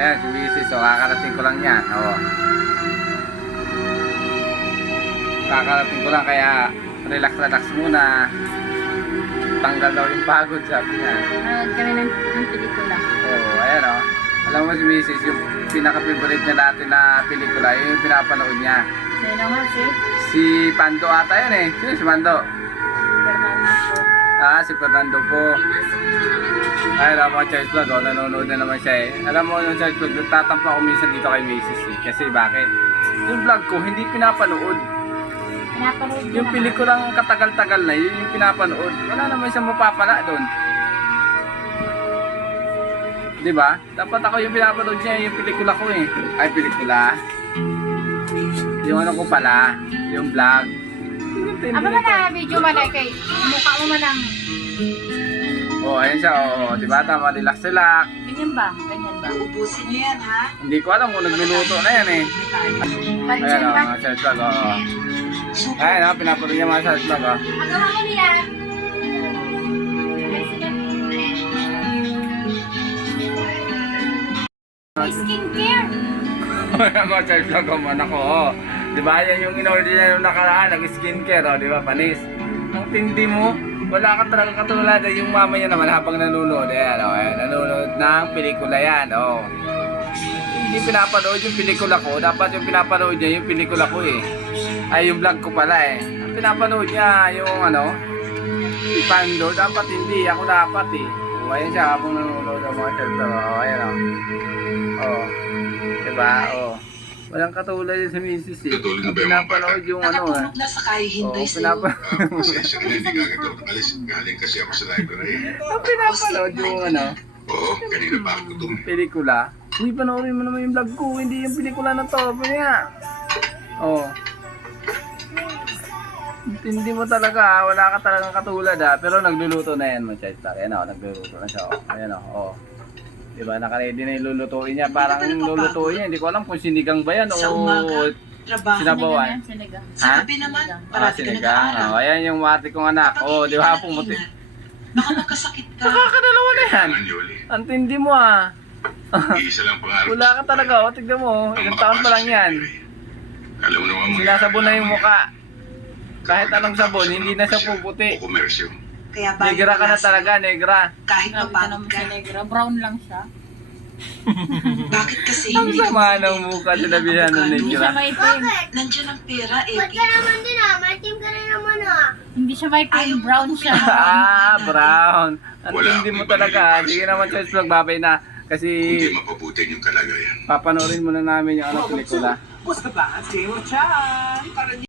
Ayan, si Mrs. So, kakarating ko lang yan. Oo. Kakarating ko lang kaya relax muna. Tanggal daw yung pagod, sabi niya. Nanood kami ng pelikula. Oo, ayan o. Alam mo si Mrs. yung pinaka-favorite niya natin na pelikula, yun yung pinapanood niya. Sino nga Si Pando ata yan eh. Sino si Pando? Fernando po. Si Fernando po. Ay, alam mo, Charles Vlog, oh, nanonood na naman siya eh. Alam mo, yung Charles Vlog, nagtatampo ako minsan dito kay Mrs. eh. Kasi bakit? Yung vlog ko, hindi pinapanood. Pinapanood ko Yung naman. pelikulang katagal-tagal na, yun yung pinapanood. Wala naman siyang mapapala doon. Diba? Dapat ako yung pinapanood niya, yung pelikula ko eh. Ay, pelikula. Yung ano ko pala, yung vlog. Ano ba na video man ay kay mukha mo man ang Oh, ayun siya, oh, di ba? Tama, relax. ganyan ba? Ganyan ba? Uubusin niyo yan, ha? Hindi ko alam kung nagluluto na yan eh. Ayan, Pansin oh, ba? mga Charles Vlog, oh. Ayan, oh, pinapanood niya mga Charles Vlog, oh. Magawa ko nila. May skincare. Mga Charles Vlog, oh, man ako, oh. Di ba, yan yung in-order niya yung nakaraan, nag-skincare, oh, di ba, panis. Ang tindi mo, wala ka talaga katulad, eh, yung mama niya naman habang nanonood, ayan, oh, ayan, nanonood ng pelikula yan, oh. Hindi pinapanood yung pelikula ko, dapat yung pinapanood niya yung pelikula ko eh. Ay, yung vlog ko pala eh. Ang pinapanood niya yung ano, si Pando, dapat hindi, ako dapat eh. Oh, ayan siya habang nanonood ng mga Charles Vlog, oh, ayan, oh. Oh, diba, oh. Walang katulad yun sa Mrs. eh. Katulad na Ang ba yung mga pinapanood yung ano eh. Nakatulog na sa kayo, Oo, hinday sa'yo. pinapanood. Pasensya na, hindi ka agad ako nakalis. Galing kasi ako sa library. Ang pinapanood yung ano, Oo, kanina pa ako gutom. pelikula. Hindi panoorin mo naman yung vlog ko, hindi yung pelikula na to. Pwede nga. Oh. Hindi mo talaga, wala ka talagang katulad ha. Pero nagluluto na yan, mga Charles. Ayan o, nagluluto na siya. Oh. Ayan o, oh. Diba, naka-ready na yung lulutuin niya. Parang lulutuin niya, hindi ko alam kung sinigang ba yan Sa o umaga, trabaho. sinabawan. Sinigang. Sa Ha? gabi naman, Ah, parati ka sinigang. nag-aaral. Oh, ayan yung mati kong anak. Oh, di ba, pumuti. Baka magkasakit ka. Nakakadalawa na yan. Kailangan, Yoli. Ang tindi mo ah. Iisa lang pangarap. Wala ka talaga, oh. Tignan mo, ilang taon pa lang yan. Alam mo naman mga... Sinasabon na yung muka. Kahit anong sabon, hindi na siya puputi. O komersyo. Kaya bago Negra ka na wala talaga, negra. kahit Grabe ka mapagod naman ka. sa negra. Brown lang siya. Bakit kasi Ang hindi ka sama pwede ng mukha bilang sinabihan ng abogado? Hindi negra. siya maitim. Nandiyan ang pera, eh. Ba't ka naman din ah? May team ka na naman ah. Hindi siya maitim. Brown siya. Brown. Ang Wala tindi mo akong talaga. ibang Sige naman, Charles Vlog, babay na. Kasi Kundi mapabutin yung kalagayan. papanoorin muna namin yung ano pelikula. Basta ba ang Game of Chan?